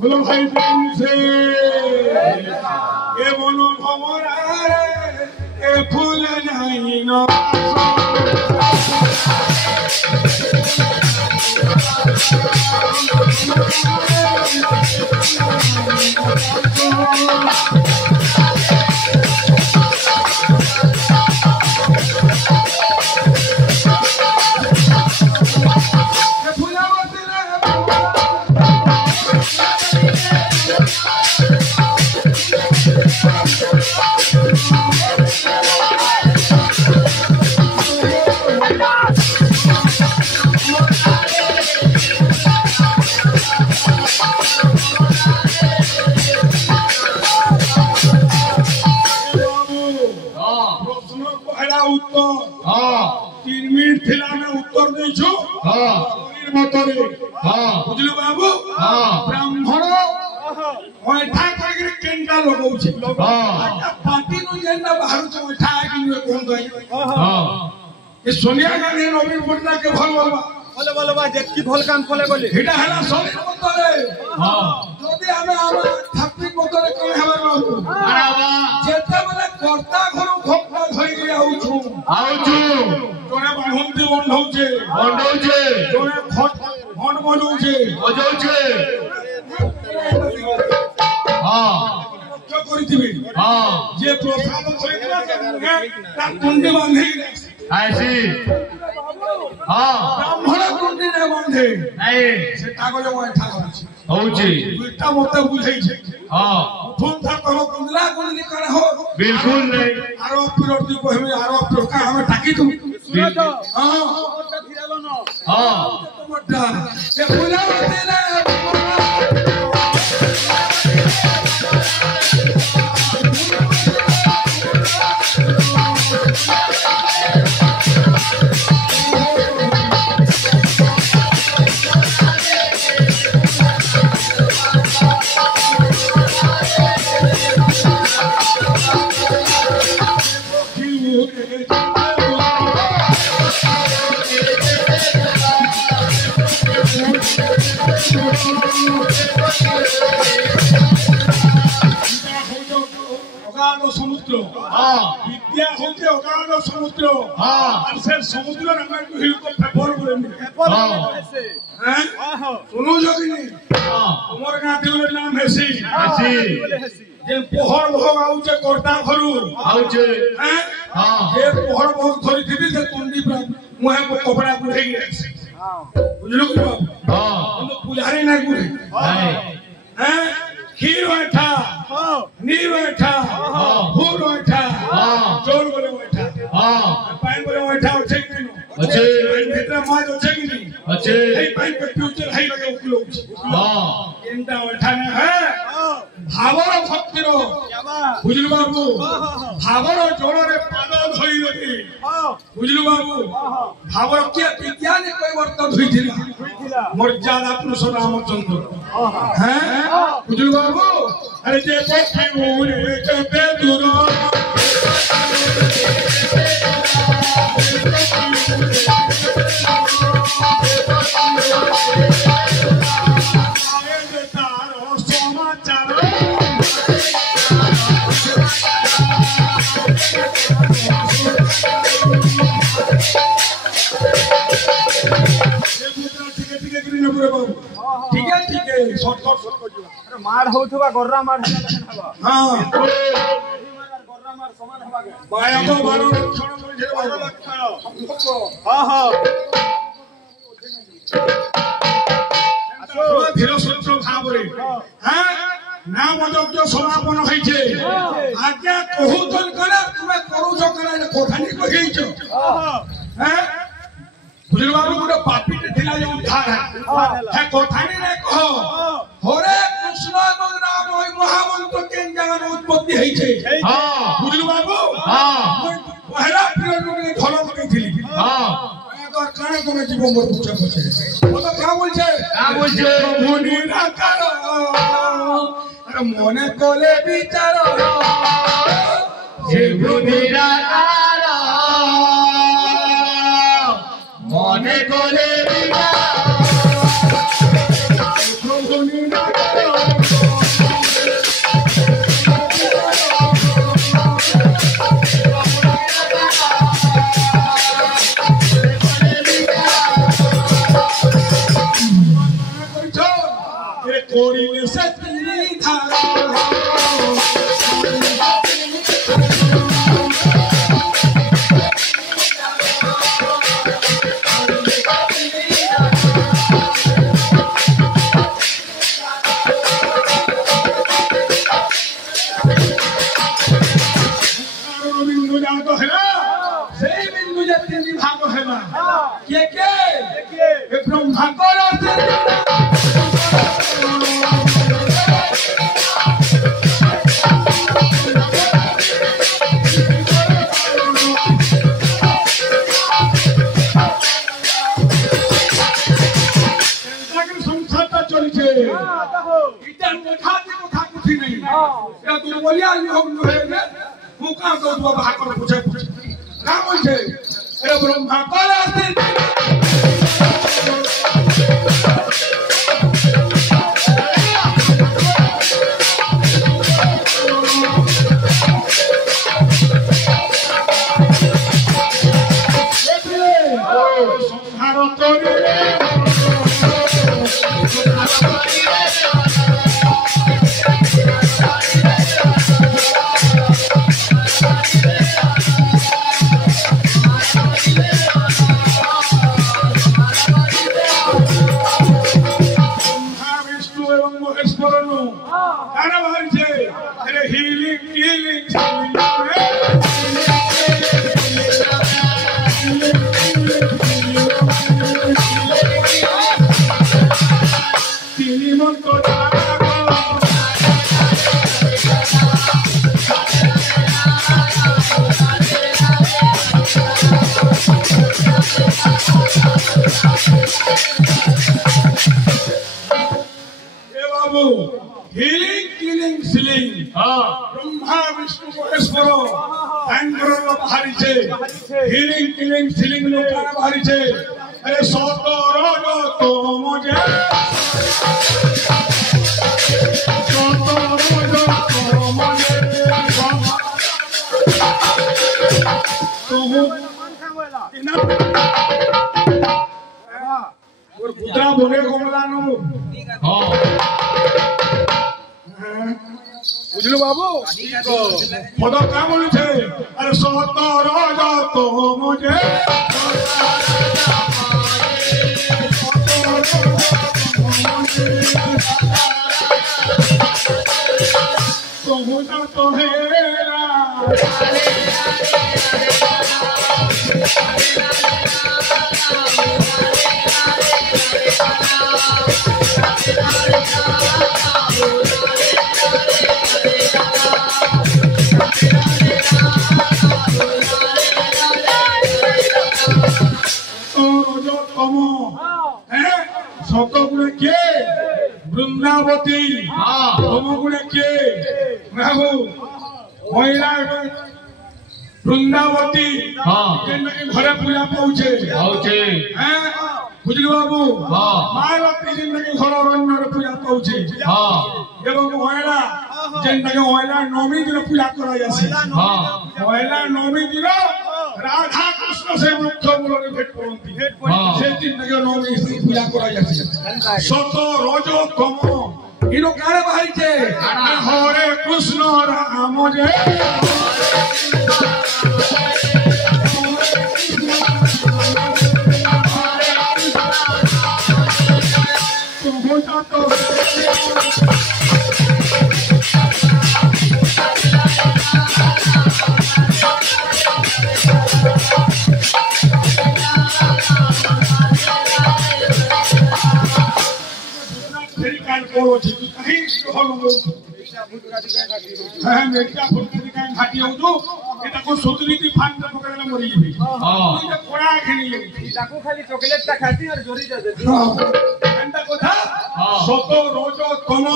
बोलो भाई प्रेम से ये बोलो हमारा ये फूल नहीं ना बुझलु बाबू ब्राह्मण ओठा करके केंटा लगाउछे पार्टी नु जेंटा बाहर से ओठा कि कोन दई ए सोनिया गांधी नवीन पटनायक के भल बोलबा बोले बोलबा जे की भल काम कोले बोले हिटा हला सोनिया मतरे जदी हमें हम थापी मतरे कोन हबा बाबू अरे जेते बेले कर्ता घर खोपटा धई के आउछु जोने बाहुंती बंधौछे जोने खट मन बजाउछे क्या करिथिबे जे प्रसाद खरीदला ता कुंडी बांधे ऐसी ब्राह्मण कुंडी ने बांधे नहीं से कागज ओठा होउची दुईटा मते बुझै छै उठुन था कहो कुंडला कुंडली करे हो बिल्कुल नहीं आरोप विरोधी कहबे आरोप टोका हमें टाकी तुम सुनो तो ओटा फिरालो न मोटा ये फुला तेरे समुद्र विद्या होते अगाध समुद्र और से समुद्र रंगा को हिल को पेपर बोलेंगे हैं सुनो जोगिनी तुमर गाती वाले नाम हैसी जे पोहर भोग आउचे कोर्टा घरु आउचे हैं जे पोहर भोग धरि थिबी से कुंडी पर मुहे को कपड़ा गुड़े गए बुझलु कि हम पुजारी ना गुड़े हैं खीर बैठा नीर बैठा फूल बैठा चोर बोले बैठा पानी बोले बैठा अच्छे कि नहीं अच्छे भीतर माज अच्छे कि नहीं अच्छे हे पानी पे फ्यूचर है लगे उकलो केंटा बैठा ने है भावर भक्ति रो बुझलु बाबू भावर जोड़ रे पाद धोई लगी बुझलु बाबू भावर के विज्ञान कोई वर्त धोइथिला मर्यादा पुरुष रामचंद्र हैं बुझलु बाबू अरे जे पक्षी उड़े चलते दूर ठीक है शॉर्टकट अरे मार होथबा गर्रा मार हला हां गर्रा मार समान हबा के माया को 12 लक्षण बोल छे 12 लक्षण हां हां धीर सूत्र भाबरे हां नाम अजोग्य समापन होई छे आज्ञा कहूतन करे तुमे करू जो करे कोठानी कहि छ हां बुझल बाबू गोटे पापीटे थिला जे उद्धार है कोठानी रे कहो हरे कृष्ण एवं राम ओई महामंत्र के जगह उत्पत्ति है छे हां बुझल बाबू हां पहला पीरियड में झलक देथिली हां तो काने कोने जीव मोर पूछे पूछे वो तो क्या बोल छे प्रभु निराकार अरे मने कोले विचार प्रभु निराकार मने कोले विचार प्रभु निराकार बोलिले से तेरी धारा बुझलो बाबू पद का बोली छे अरे सतर तो मुझे तो हेरा वृंदावती गुणे किए महिला वृंदावती घरे पूजा पाऊे बुझलु बाबू मायावती जिंदगी घर अरण्य पूजा पाऊे महिला जेनटाके महिला नवमी दिन पूजा करा महिला नवमी दिन राधा कृष्ण से मुख्य मूल भेट करती नवमी पूजा करा सत रज तम इनो कारे बाहरी छे हरे कृष्ण राम जे घाटी हो सुतरी फान पकड़े मरी कोड़ा खेली खाली चॉकलेट ता खाती और जोरी जा देती एंता कथा सत रोज तम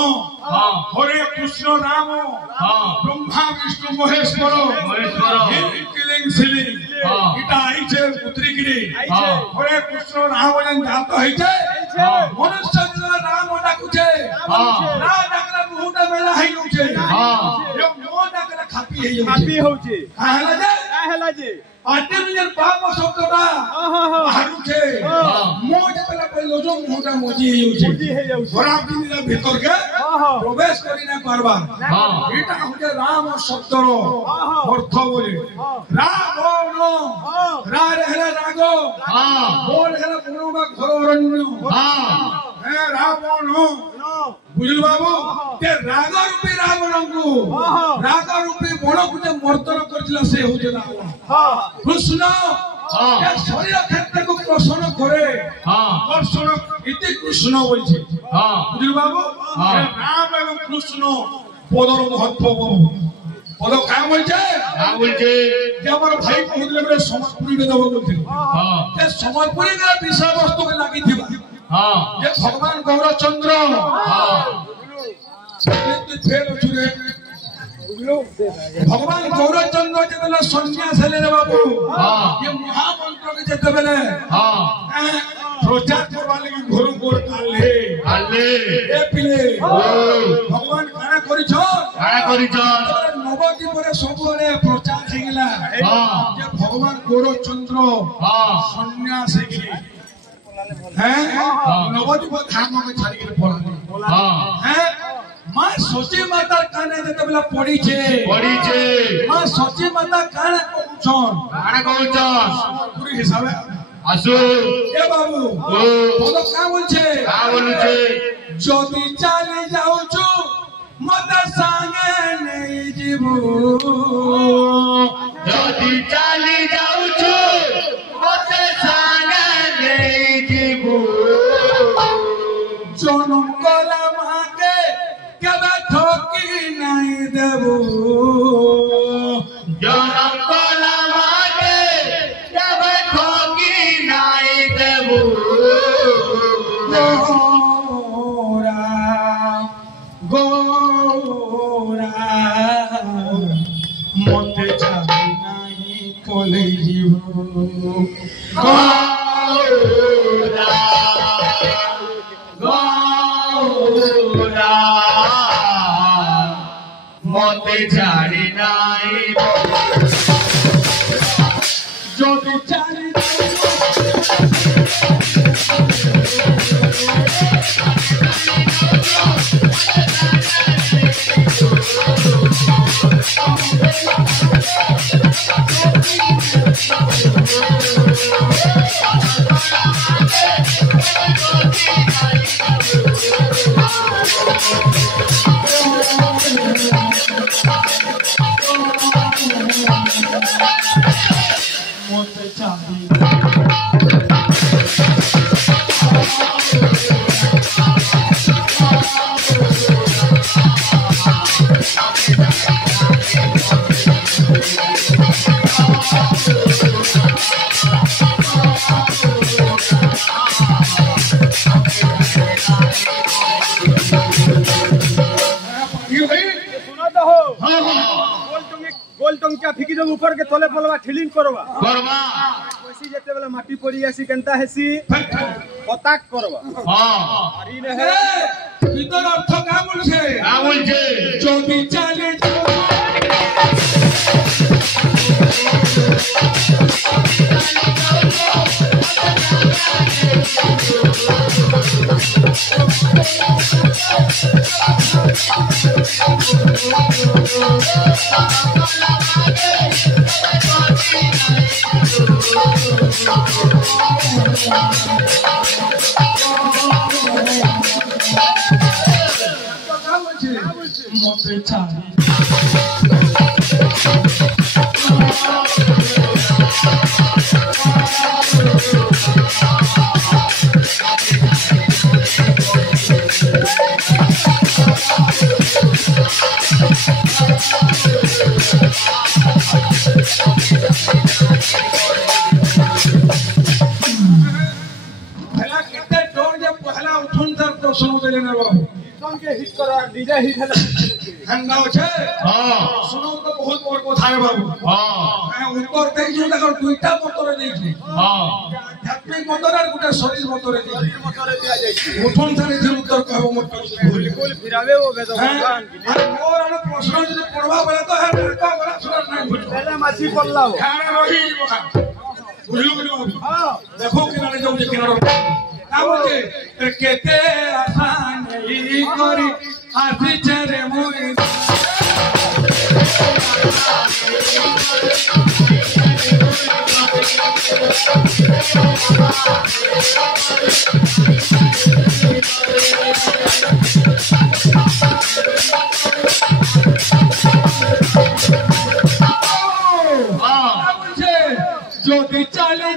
हरे कृष्ण राम ब्रह्मा विष्णु महेश्वर किलिंग सिलिंग इटा आइछे उतरीगिरी हरे कृष्ण राम जन जात होइछे मनुष्य राम डाकुछे ना डाकला मुहुटा मेला हई होछे यो मो डाकला खापी होछे काहेला जे आर्टिफिशियल पाप शब्दटा बाहरुछे मो जतला पहिलो जो मुहुटा मोजी होछे खराब दिन भीतर के প্রবেশ করি না পারবা এটা হচ্ছে রাম শব্দর অর্থ বলে রাবণ রা হেলা রাগ বল হেলা বন বা ঘর অরণ্য হ্যাঁ রাবণ বুঝল বাবু তে রাগ রূপী রাবণଙ୍କୁ রাগ রূপী বনକୁ যে মর্দন করেছিল সে হচ্ছে রাবণ কৃষ্ণ শরীর ক্ষেত্রকে কর্ষণ করে কর্ষণ ইতি কৃষ্ণ বলছে বুঝল বাবু রাম এবং কৃষ্ণ পদর মহত্ব পদ কাম বলছে যে আমার ভাই কহুলে বলে সমর্পণী দেব বলছে যে সমর্পণী বিষয়বস্তুকে লাগিথিবা যে ভগবান গৌরচন্দ্র ভগবান গৌরচন্দ্র যেতবে সন্ন্যাস হেলে রে বাবু যে মহামন্ত্রকে যেতবেলে প্রচার করবার লাগি ঘর ঘর কালে এ পিলে ভগবান কানা করিছ নবদ্বীপরে ସବୁବେଳେ প্রচার ହେଇଗଲା যে ভগবান গৌরচন্দ্র সন্ন্যাস ହେଇକି হ্যাঁ নবদ্বীপ ধামকে ছাড়িকে পড়ালে হ্যাঁ মা সচী মাতার কানে যেতবেলা পড়িছে মা সচী মাতা কানে কହୁଛন পুরি হিসাবে আসো এ বাবু বলো কা বলছে যদি চালি যাওছো মত সাঙ্গে নেই জীব যদি চালি যাওছো মত সাঙ্গে নেই জীব জনম কলা মাকে কেবে ঠকি নাই দেব জনম কলা মাকে কেবে ঠকি নাই দেব গোরা মতে চাই নাই পলে জীব গোরা মতে ছাড়ি নাই যদি চারি মতে চারি फिकी जब ऊपर के तले पलवा ठिलिंग करवा वैसी जेते बेला माटी पड़ी आसी केनता हेसी पताक करवा अरी ने है भीतर अर्थ का बोलछे जोदी चले মতে চাই हिट करो डीजे हिट है हंगा छे हां सुनो तो बहुत बड़ কথা है बाबू हां उत्तर देई जो तकर दुईटा मतरे देई हां आध्यात्मिक मतरे और गुटे शरीर मतरे देई मतरे दिया जाई उठन थाने जे उत्तर कहबो मत बिल्कुल फिरावे वो वेद भगवान की और आनो प्रश्न जे पढ़वा बेला तो है का बड़ा सुना नहीं बुझ पहले माछी पल्ला हो खाना रही बुझलो हां देखो किनारे जाऊ जे किनारे का बोले केते आसान ई करी আসিছে রে মুই যদি চালে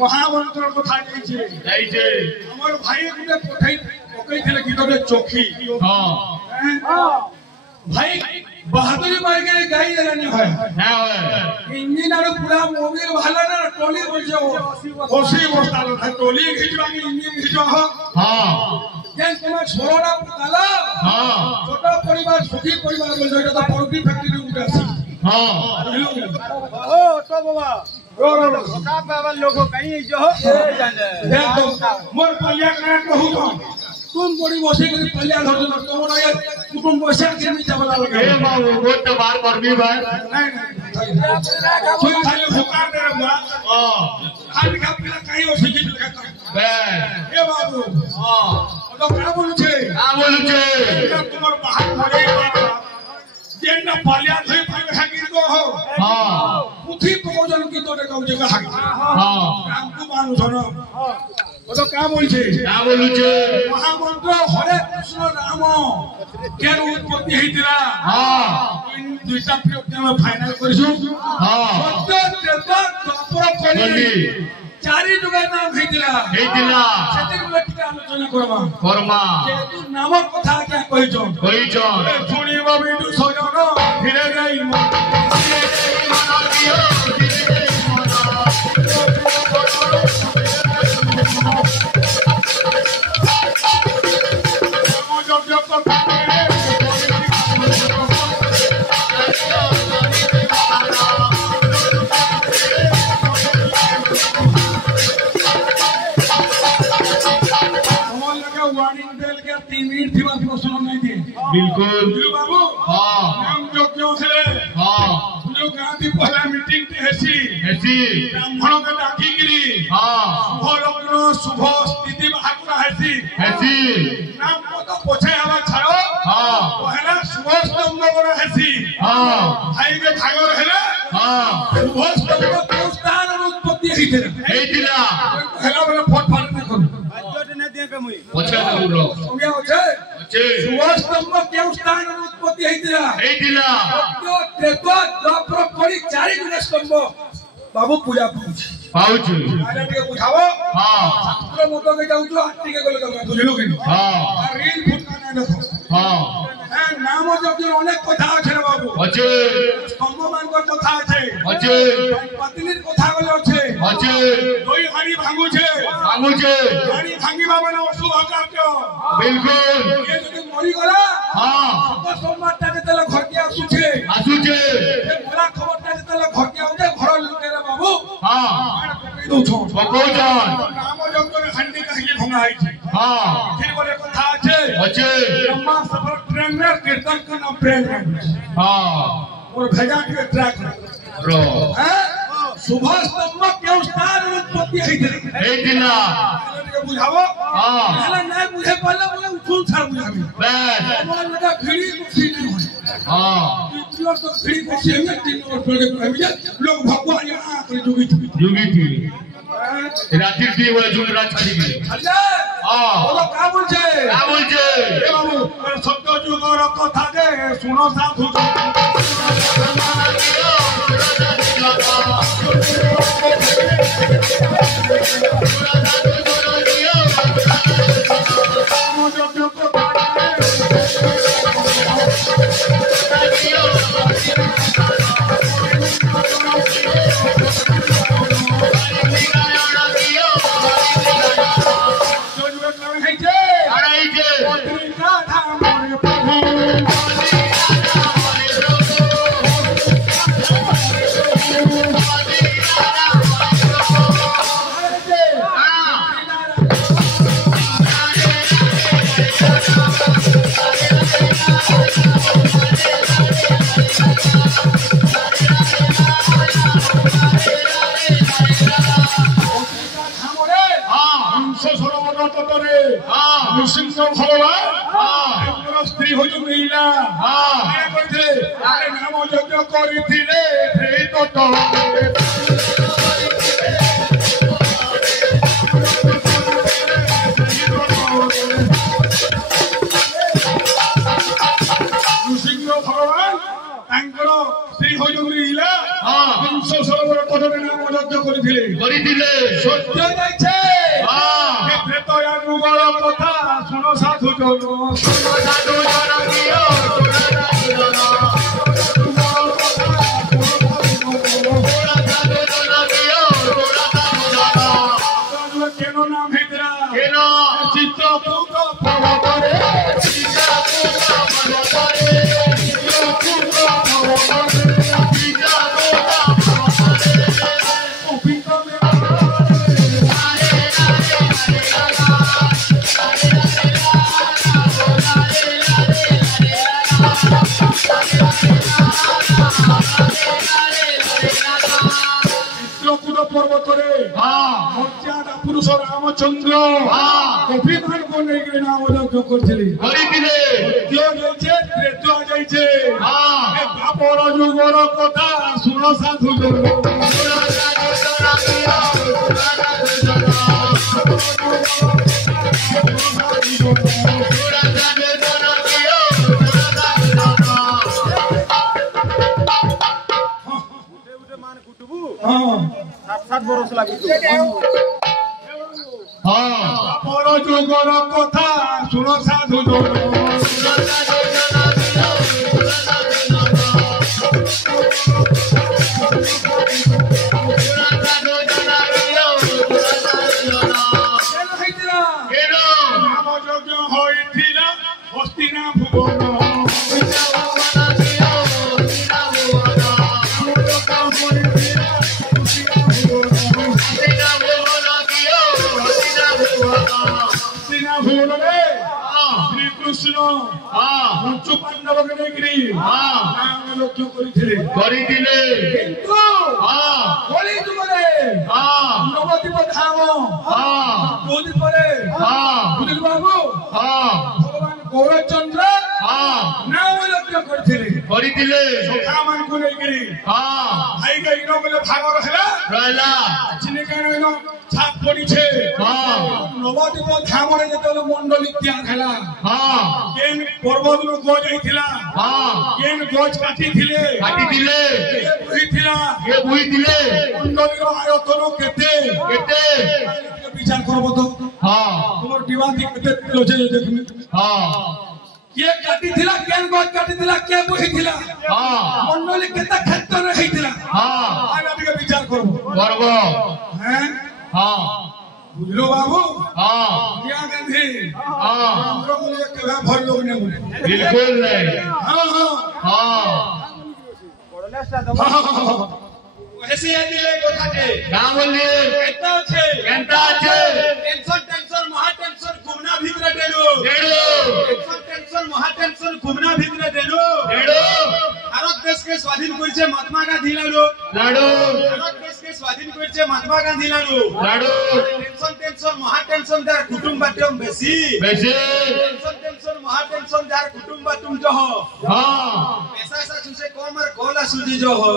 মহামন্ত্র কথা যাইছে আমার ভাই গুলো পকাইছিলে গীতটা চোখি ভাই বাহাদুরি মার্গে গাই দেলানি হয় হ্যাঁ হয় ইঞ্জিন আর পুরা মোবিল ভালো না টলি বলছে ওসি বস্তা টলি খিচবা কি ইঞ্জিন খিচবা হ্যাঁ যেন তোমার ছোড়া কালা হ্যাঁ ছোট পরিবার সুখী পরিবার বলছে এটা তো পরবি ফ্যাক্টরি উঠে আসি হ্যাঁ ও তো বাবা का बाबा लोगों कहीं जो देखो मोर पलिया का कहू तो तुम बड़ी बसे के पलिया धर दो तोरा ये कुटुंब बसे के नहीं चावला लगे ए बाबू वो तो बार परबी बा नहीं कोई खाली हुकार दे रहा हां खाली का पिला कहीं और सिखी लगा बे ए बाबू हां तो का बोलू छे तुम्हार बाहर पड़े जेना पलिया धई पावे हाकी को हो हां पुथी प्रयोजन की तो गाउ जगह हाकी हां काम को मानु छनो ओ तो का बोलछे महामंत्र हरे कृष्ण नाम केर उत्पत्ति हेतिरा हां इन दुईटा प्रयोजन फाइनल करछु हां सत्य त्रेता द्वापर कली चारि जुगा नाम हेतिरा सेति टिका आलोचना करबा जेतु नाम कथा क्या कहिजो सुनिबा बिटु सजन फिरे गई मन दियो बिल्कुल बाबू हां हम जो क्यों से हां जो गांधी पहला मीटिंग ते हेसी ब्राह्मण के डाकी गिरी हां शुभ लग्न शुभ स्थिति महाकुरा हेसी नाम को तो पोछे हवा छाड़ो हां पहला शुभ स्तंभ बना हेसी हां भाई के भागर हेले हां शुभ स्तंभ को स्थान और उत्पत्ति हेतिला हेला बोले फट फट देखो बाजोट ने दे के मुई पोछे दउरो सुनिया होछे सुवास्तंभ के स्थान उत्पत्ति हेतिला सत्य त्रेता द्वापर कली चारि गुण स्तंभ बाबू पूजा पाउछ आले के बुझाओ हां शास्त्र मत के जाउछु आटी के गले गंगा बुझलो कि हां रील फुट का ना देखो हां नाम जब अनेक कथा আছে रे बाबू আছে স্তম্ভ মান को कथा আছে पत्नीर कथा गले আছে দুই হাড়ি ভাঙুছে হাড়ি ভাঙিবা মানে অশুভ কার্য बिल्कुल ये যদি মরি গলা हां সত সোমবারটা যেতলে ঘর কে আসুছে এ মোলা খবরটা যেতলে ঘর কে আউছে ঘর লোকেরা বাবু हां পকৌছন নাম জগরে হান্ডি কাহিয়ে ভঙা হইছে हां ফির বলে কথা আছে ব্রহ্মা সফর ट्रेनर कीर्तन का नाम प्रेम हां और भेजा के ट्रैक रो हैं सुबह स्तंभ के स्थान उत्पत्ति हेतिला के बुझाओ हां पहले नहीं बुझे पहले बोले उठून छाड़ बुझाबी बस मोर लगा खिड़ी कुर्सी नहीं हो हां तीन तो खिड़ी कुर्सी में तीन और पड़े कहबी लोग भगवान यहां कर जोगी थी रात्रि दी बोले जुन रात छाड़ी गई हां बोलो का बोलछे ए बाबू शब्द जुगर कथा दे सुनो साधु নৃসিংহ ভগবান তাଙ୍କର ସ୍ତ୍ରୀ ହଉଛନ୍ତି ଇଲା କରିଥିଲେ ନାମ ଯଜ୍ଞ କରିଥିଲେ ସେଇ ତ ନୃସିଂହ ଭଗବାନ ତାଙ୍କର ସ୍ତ୍ରୀ ହଉଛନ୍ତି ଇଲା ବିଂଶ ସରୋବର ପଦରେ ନାମ ଯଜ୍ଞ କରିଥିଲେ ସତ୍ୟ ଯାଇଛେ ଯୁଗଳ କଥା ଶୁଣ ସାଧୁ ଜନ কেন নাম ହେଇଥିଲା ଚିତ୍ରକୂଟ ପର୍ବତରେ পর্বতরে মর্যাদা পুরুষ রামচন্দ্র কপিମାନଙ୍କୁ ନେଇକି ନାମ ଯଜ୍ଞ କରିଥିଲେ ଯାଇଛେ ବାପର ଯୁଗର କଥା ଶୁଣ ସାଧୁ बरस लगे बापर जुगर कथा शुण साधु नाम यज्ञ होइथिला हस्तिना भुवन श्री कृष्ण पंचु पांडव के नेकरी नाम यज्ञ करिथिले किंतु कली जुगरे नवदीप धाम जोदी परे बुझिल बाबू भगवान गौरचंद्र नाम यज्ञ करिथिले सखा मान को नेकरी भाई के इनो बोले भाग रहला चिने कान छाप पड़ीछे नवदीप धाम रे जेतले मंडली त्याग हला केन पर्वत रो गो जाइथिला केन गज काटिथिले के बुइथिले मंडली रो आयतन केते विचार करबो तो तोर दिवादी केते लोजे देखमे के काटिथिला केन गज काटिथिला के बुइथिला मंडली केते क्षेत्र रे हेतिला आना के विचार करबो हैं बुझलो बाबू इंदिरा गांधी हमरो मुझे कभी भर लोग नहीं बोले बिल्कुल नहीं ऐसे दिले कोठाटे ना बोलिए केता छे टेंशन महा टेंशन घूमना भीतर देलो टेंशन महा टेंशन घूमना भीतर देलो भारत देश के स्वाधीन करछे महात्मा गांधी लाडो भारत देश के स्वाधीन करछे महात्मा गांधी लाडो टेंशन महा टेंशन दार कुटुंब बाटम बेसी टेंशन महा टेंशन दार कुटुंब बाटम जो हो पैसा सुसे कम और कोला सुजी जो हो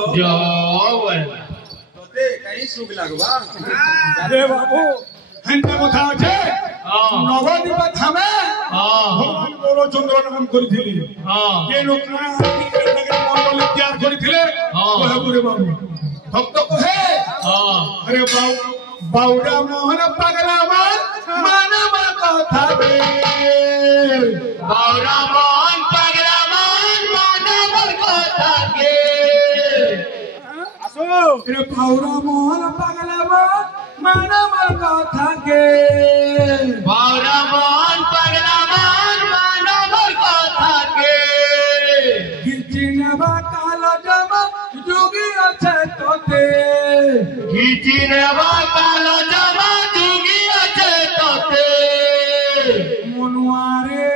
तोते कहीं सुख लागबा अरे बाबू हन्ना কথা আছে নবদ্বীপ ধামে ভগবান গৌরচন্দ্র নাম করিছিলি কে লোকনা মন্ডল ত্যাগ করিছিলে কহে বাবু ভক্ত কহে আরে বাউরা মোহন পাগলা মানব কথা বে बावरा मोहन पगला मानव কথা কে আসো রে বাউরা মোহন পাগলা मानव কথা কে बावरा मोहन पगला मानव কথা কে किचिनबा काल जमा जोगी আছে তোতে किचिनबा काल जमा जोगी আছে তোতে মনুয়ারে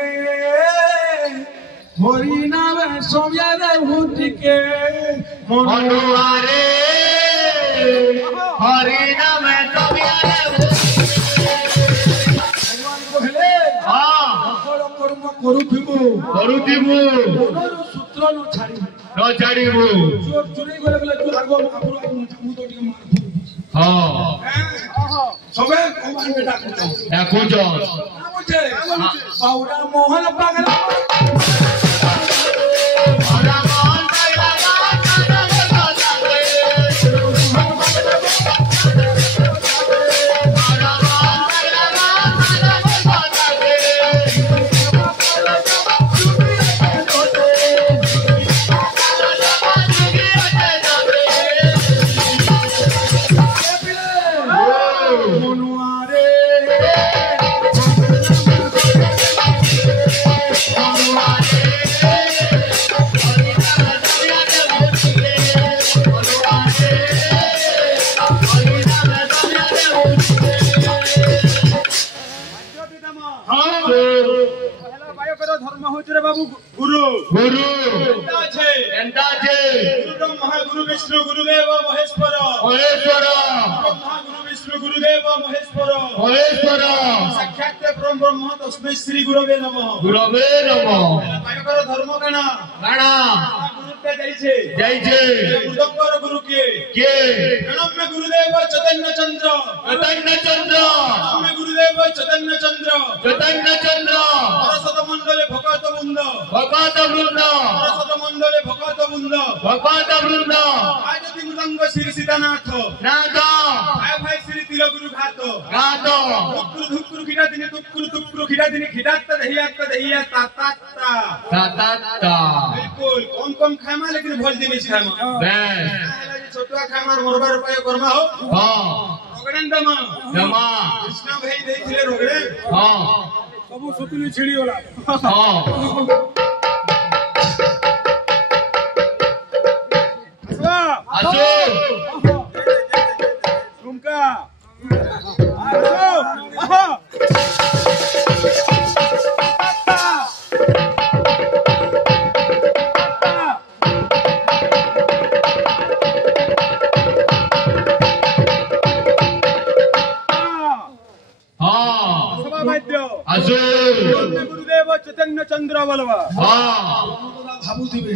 হরি নামে সোমিয়ারে হুটিকে মনুয়ারে হরি নামে সোমিয়ারে ভগবান কহিলে কর্ম করুথিবু সূত্র ন ছাড়িবু চুরি করে গেলে তু আগ আপুর মু তো টিকে মারবু সবে ভগবান কে ডাকুছ বাউরা মোহন পাগলা ধর্ম হচ্ছে রে বাবু গুরু গুরু ব্রহ্মা গুরু বিষ্ণু গুরুদেব মহেশ্বর ব্রহ্মা গুরু বিষ্ণু গুরুদেব মহেশ্বর সাক্ষাৎ ব্রহ্ম তস্मै শ্রী গুরবে নমঃ বায়কর ধর্ম কানা গুরুতে যাইছে মৃদঙ্গর গুরু কে প্রণম্য গুরুদেব চৈতন্য চন্দ্র প্রণম্য গুরুদেব চৈতন্য চন্দ্র সরস্বত মণ্ডলে ভকত বৃন্দ সরস্বত মণ্ডলে ভকত বৃন্দ আজতি মৃদঙ্গ শ্রী সীতানাথ আয় ভাই শ্রী তিলগুরু ঘাত ধুকুরু খিটা দিনে খিটাত্তা দহিয়া তাতাত্তা बिल्कुल कम खामा लेकिन भोज जिनिस खामा छोटुआ खामार मरबार उपाय करमा हो रोगड़न दमा कृष्ण भाई देइथिले रोगड़े सब सुतली छिड़ी वाला आसो झुमका आसो गुरुदेव चैतन्य चंद्र बलवा भाबुथिबे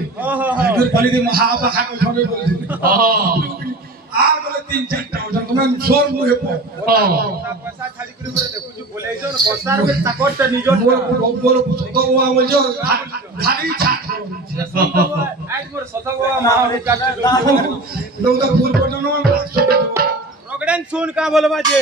हेडर पाली महाबाहा को ठगे बोलथिबे आ बोले 3-4टा ओजन तुम सोर मुहे पो पैसा खाली करे देखु बोले जो बसार में ताकत निजो बोल सतगवा बोल जो खाली छाट आज मोर सतगवा मारे काका नौ तो फूल पटनो रोगड़न सुन का बोलवा जे